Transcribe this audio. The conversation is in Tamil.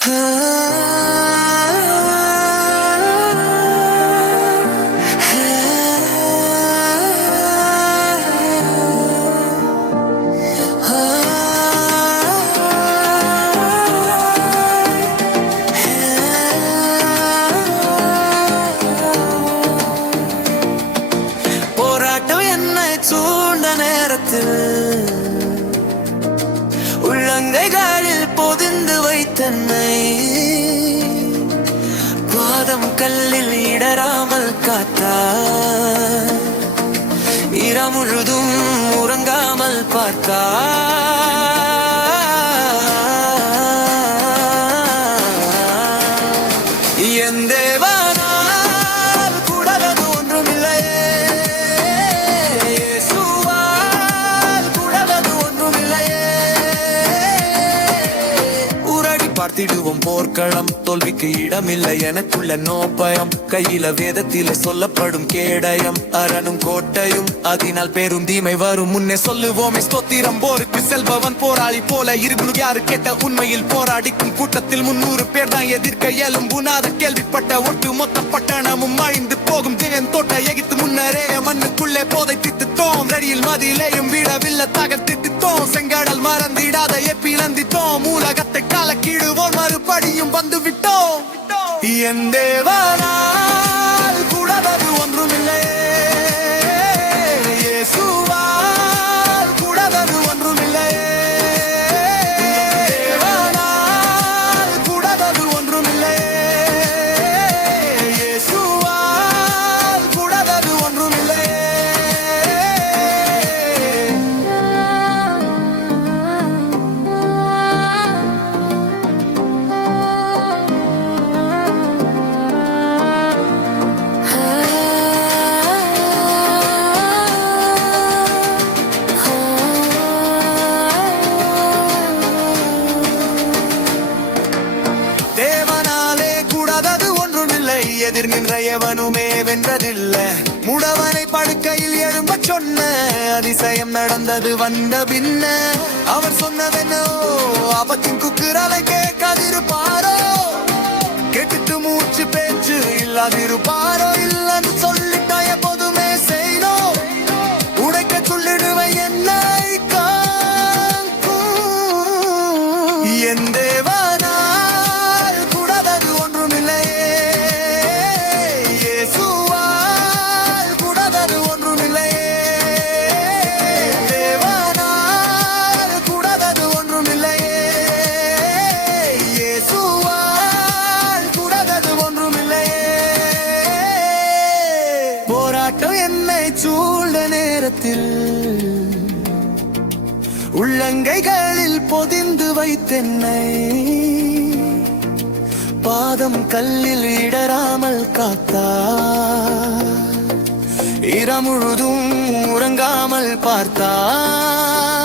போராட்டம் என்னை சூழ்ந்த நேரத்தில் உள்ளங்கைகளில் பொதிந்து வைத்தன்னை பாதம் கல்லில் இடராமல் காத்தார், இரமுழுதும் உறங்காமல் பார்த்தார். என் தேவனால் கூடாதது ஒன்றுமில்லையே, இயேசுவால் கூடாதது ஒன்றுமில்லையே. ஊரடி பார்த்திடுவோம் போர்க்களம், தோல்விக்கு இடமில்லை எனக்குள்ள நோ பயம். கையில வேதத்திலே சொல்லப்படும் கேடயம், அரணும் கோட்டையும், அதனால் பேரும் தீமை வரும் முன்னே சொல்லுவோமே ஸ்தோத்திரம். போருக்கு செல்பவன் போராளி போல இருக்கணும், யாரு கேட்ட உண்மையில் போராடிக்கும் கூட்டத்தில் 300 பேர் தான் எதிர்க்க இயலும். புனாத கேள்விப்பட்ட ஒட்டு மொத்த பட்டணமும் அழிந்து போகும். தேவன் தோட்ட எகித்து முன்னரே மண்ணுக்குள்ளே போதை திட்டுத்தோம், ரெடியில் மதியிலேயும் விடவில்லை தகர்த்திட்டுத்தோம். செங்கடல் மறந்திடாத எப்பிலந்தித்தோம், உலகத்தை காலக்கீடுவோம், மறுபடியும் வந்து விட்டோம். என் தேவனால் கூடாதது ஒன்றுமில்லையே, இயேசுவால் கூடாதது ஒன்றுமில்லையே. தேவனால் கூடாதது ஒன்றுமில்லையே, இயேசுவால் கூடாதது ஒன்றுமில்லையே. தேவனாலே கூடாதது ஒன்றுமில்லை, எதிர் நின்ற எவனுமே வென்றதில்லை. முடவனை படுக்கையில் எழும்ப சொன்ன அதிசயம் நடந்தது வந்த பின்ன. அவர் சொன்னதென்னோ ஆபத்தின் குக்குரலை கேட்காதிருப்பாரோ, கேட்டுட்டு மூச்சு பேச்சு இல்லாதிருப்பாரோ. இல்லன்னு சொல்லிட்டா எப்போதுமே செய்தோம், உடைக்க சொல்லிடுவை என்னை காக்கும். என் தேவனால் கூடாதது ஒன்றுமில்லையே, இயேசுவால் கூடாதது ஒன்றுமில்லையே. தேவனால் கூடாதது ஒன்றுமில்லையே, இயேசுவால் கூடாதது ஒன்றுமில்லையே. போராட்டம் என்னை சூழ்ந்த நேரத்தில் உள்ளங்கைகளில் பொதிந்து வைத்தென்னை பாதம் கல்லில் இடராமல் காத்தார், இரமுழுதும் உறங்காமல் பார்த்தார்.